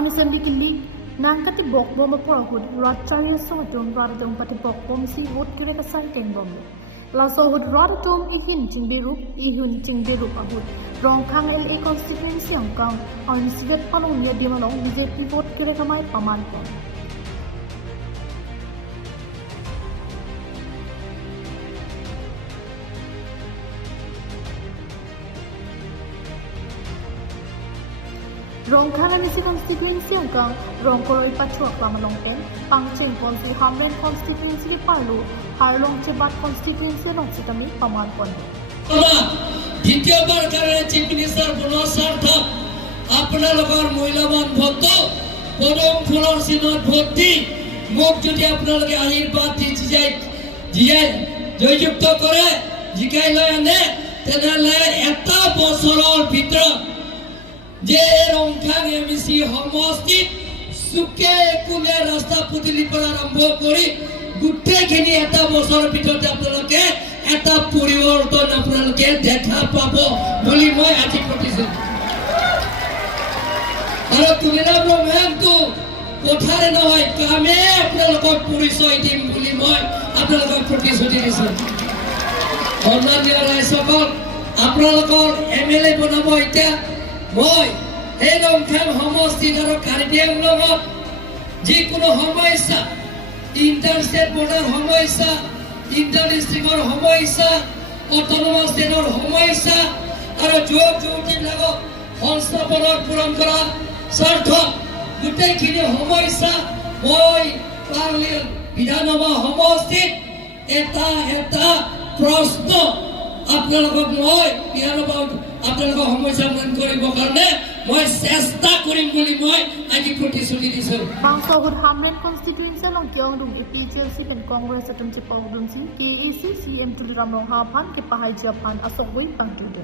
Rongkhang ni sendi kili nang kati bok bom porhud ratchari sotum radum pati bok bom si hot kire kasai keng bom la so hud radum ihin ihun chingbirup ahud Rongkhang LA constituency angkang on sivet palongni adim along BJP vote kire kamai paman pon Rongkhang constituency angkang Rongkhang ipachuak lamalong pen pangcheng konsi Hamren constituency parlo harlong chebat constituency long sitami paman pon দ্বিতীয়বার কারণে chief minister পুনঃস্বার্থ আপনার মূল্যবান vote পরম ফুলৰ চিনত vote দি মোক যদি আপোনালোকে আশীৰ্বাদ দি জয়যুক্ত কৰে জিকাই লৈ আনে তেনেহ'লে এটা বছৰৰ ভিতৰত যে ৰংখাং এমচি সমষ্টিত চুকে কোনে ৰাস্তা পদূলিৰ পৰা আৰম্ভ কৰি গোটেইখিনি এটা বছৰৰ ভিতৰতে আপোনালোকে এটা পৰিৱৰ্তন আপোনালোকে দেখা পাব বুলি মই আজি প্ৰতিশ্ৰুতি আৰু তুলিৰাম ৰংখাংটো কথাৰে নহয় কামে আপোনালোকক পৰিচয় দিম বুলি মই আপোনালোকক প্ৰতিশ্ৰুতি দিছোঁ সন্মানীয় ৰাইজসকল আপোনালোকৰ MLA বনাব এতিয়া মই এই ৰংখাং সমষ্টিত আৰু কাৰ্বি আংলঙত যিকোনো সমস্যা ইণ্টাৰষ্টেট বৰ্ডাৰ সমস্যা ইণ্টাৰডিষ্ট্ৰিক্টৰ সমস্যা অট'নমাছ ষ্টেটৰ সমস্যা আৰু যুৱক যুৱতীবিলাকক সংস্থাপনৰ পূৰণ কৰা স্বাৰ্থ গোটেইখিনি সমস্যা মই বিধানসভা সমষ্টিত এটা প্ৰশ্ন আপোনালোকক মই আপোনালোকৰ সমস্যা মূল্যায়ন কৰিবৰ কাৰণে মই চেষ্টা কৰিম বুলি মই আজি প্ৰতিশ্ৰুতি দিছোঁ Bangsohud Hamren constituency long kyong dung PJC pen Congress atum che pawdun si KAC CEM Ronghang ke pahai Japan asogoi pangtude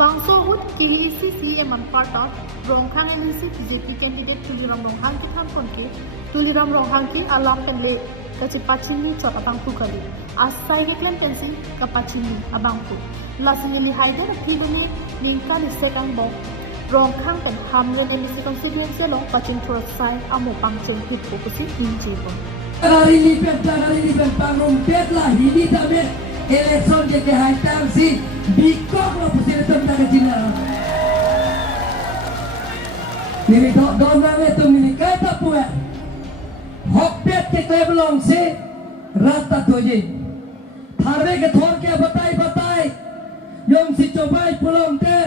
Bangsohud KAC CEM Parta Rongkhang LC BJP candidate Tuliram Ronghang ki tham konke Tuliram Ronghang ki alam penle kacipachini chot abangpu kali asai heklam pensi kapachini abangpu lasingili haide rakidumi ningka listekang bo Rongkhang pen Hamren LC constituency long pachin thurasai amo pangcheng hitpo kusi injebo Hari ni pen pangrom petla hidi tabe election ke haitam si bikok lo pusing tentang Cina. Ini dorang itu mini kata puas. Hokpet ke belong si rata tuji. Tharve ke thor ke batai. Yang si cobai pulang te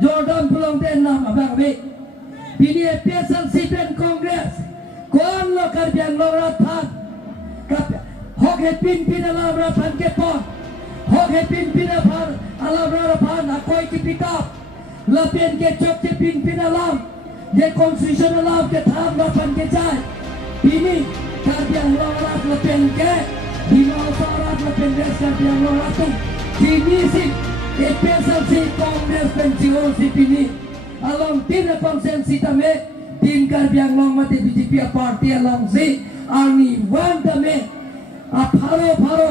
Jordan pulang te nam abang be. Bini special sipen Congress. Kon lo kerjaan lo rapat. Hok pin alam rapan ke pon. Hok pin apar alam rapan akoi ki pikap. Lapien ke chok ke pin alam. Ye constitution alam ke tham rapan ke jai. Bini kerjaan lo rat lapien ke. Bima usarat lapien ke kerjaan lo ratung. Bini si special si Congress pensiun si bini. Alam tin konsensi tame. Tin kerjaan lo mati BJP party alam si. Ani wan tame. Pharo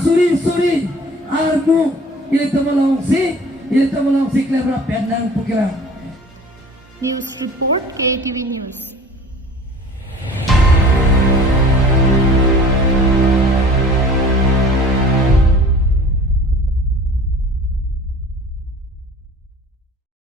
suri arnu ini temalong si klebra penang pukira News report KTV News